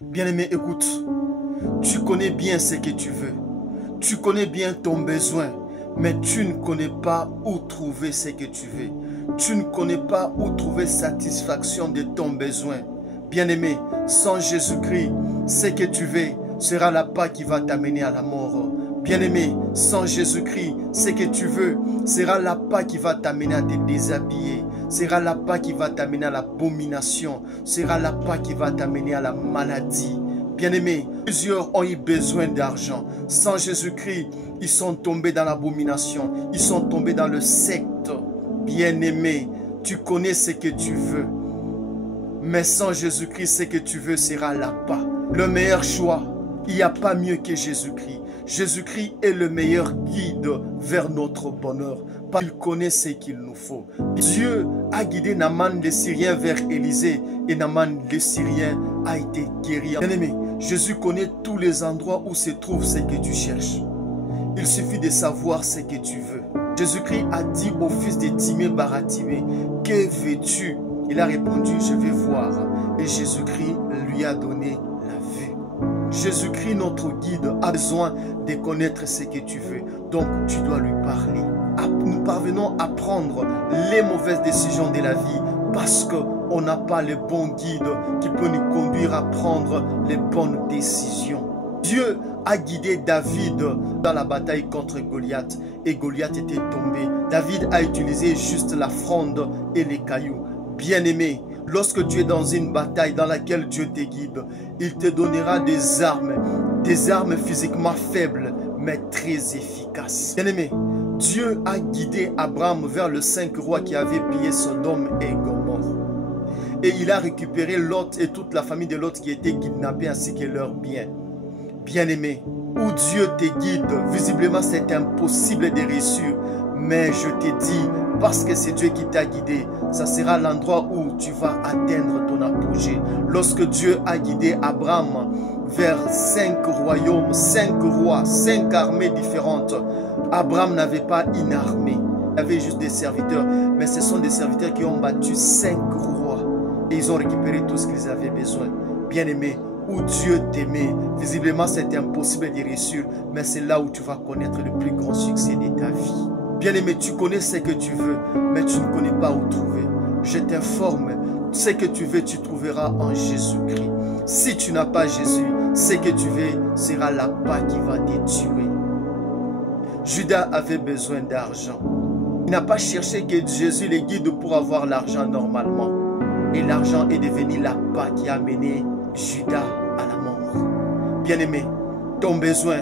Bien-aimé, écoute, tu connais bien ce que tu veux. Tu connais bien ton besoin, mais tu ne connais pas où trouver ce que tu veux. Tu ne connais pas où trouver satisfaction de ton besoin. Bien-aimé, sans Jésus-Christ, ce que tu veux sera la pas qui va t'amener à la mort. Bien-aimé, sans Jésus-Christ, ce que tu veux sera la pas qui va t'amener à te déshabiller. Sera la pas qui va t'amener à l'abomination. Sera la pas qui va t'amener à la maladie. Bien-aimés, plusieurs ont eu besoin d'argent. Sans Jésus-Christ, ils sont tombés dans l'abomination. Ils sont tombés dans le secte. Bien-aimé, tu connais ce que tu veux. Mais sans Jésus-Christ, ce que tu veux sera la pas. Le meilleur choix, il n'y a pas mieux que Jésus-Christ. Jésus-Christ est le meilleur guide vers notre bonheur. Il connaît ce qu'il nous faut. Dieu a guidé Naaman le Syrien vers Élisée et Naaman le Syrien a été guéri. Bien-aimé, Jésus connaît tous les endroits où se trouve ce que tu cherches. Il suffit de savoir ce que tu veux. Jésus-Christ a dit au fils de Timée Baratimée, « Que veux-tu » Il a répondu, « Je vais voir. » Et Jésus-Christ lui a donné la vue. Jésus-Christ, notre guide, a besoin de connaître ce que tu veux. Donc, tu dois lui parler. Nous parvenons à prendre les mauvaises décisions de la vie parce qu'on n'a pas le bon guide qui peut nous conduire à prendre les bonnes décisions. Dieu a guidé David dans la bataille contre Goliath et Goliath était tombé. David a utilisé juste la fronde et les cailloux. Bien-aimé, lorsque tu es dans une bataille dans laquelle Dieu te guide, il te donnera des armes physiquement faibles, mais très efficaces. Bien-aimé, Dieu a guidé Abraham vers les 5 rois qui avaient pillé Sodome et Gomorrhe. Et il a récupéré Lot et toute la famille de Lot qui étaient kidnappés ainsi que leurs biens. Bien-aimé, où Dieu te guide, visiblement c'est impossible de réussir. Mais je te dis, parce que c'est Dieu qui t'a guidé, ça sera l'endroit où tu vas atteindre ton apogée. Lorsque Dieu a guidé Abraham vers 5 royaumes, 5 rois, 5 armées différentes, Abraham n'avait pas une armée, il avait juste des serviteurs. Mais ce sont des serviteurs qui ont battu 5 rois et ils ont récupéré tout ce qu'ils avaient besoin. Bien-aimé, où Dieu t'aimait, visiblement c'est impossible de réussir, mais c'est là où tu vas connaître le plus grand succès de ta vie. Bien-aimé, tu connais ce que tu veux, mais tu ne connais pas où trouver. Je t'informe, ce que tu veux, tu trouveras en Jésus-Christ. Si tu n'as pas Jésus, ce que tu veux sera la pas qui va te tuer. Judas avait besoin d'argent. Il n'a pas cherché que Jésus le guide pour avoir l'argent normalement. Et l'argent est devenu la pas qui a mené Judas à la mort. Bien-aimé, ton besoin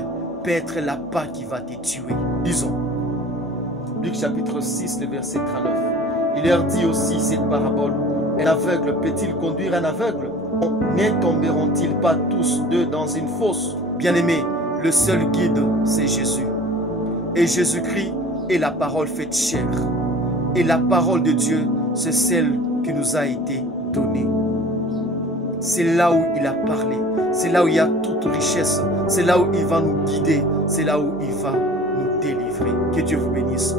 peut être la pas qui va te tuer. Disons, Luc chapitre 6, le verset 39. Il leur dit aussi cette parabole. Un aveugle peut-il conduire un aveugle? Ne tomberont-ils pas tous deux dans une fosse? Bien-aimé, le seul guide, c'est Jésus. Et Jésus-Christ est la parole faite chair. Et la parole de Dieu, c'est celle qui nous a été donnée. C'est là où il a parlé. C'est là où il y a toute richesse. C'est là où il va nous guider. C'est là où il va nous délivrer. Que Dieu vous bénisse.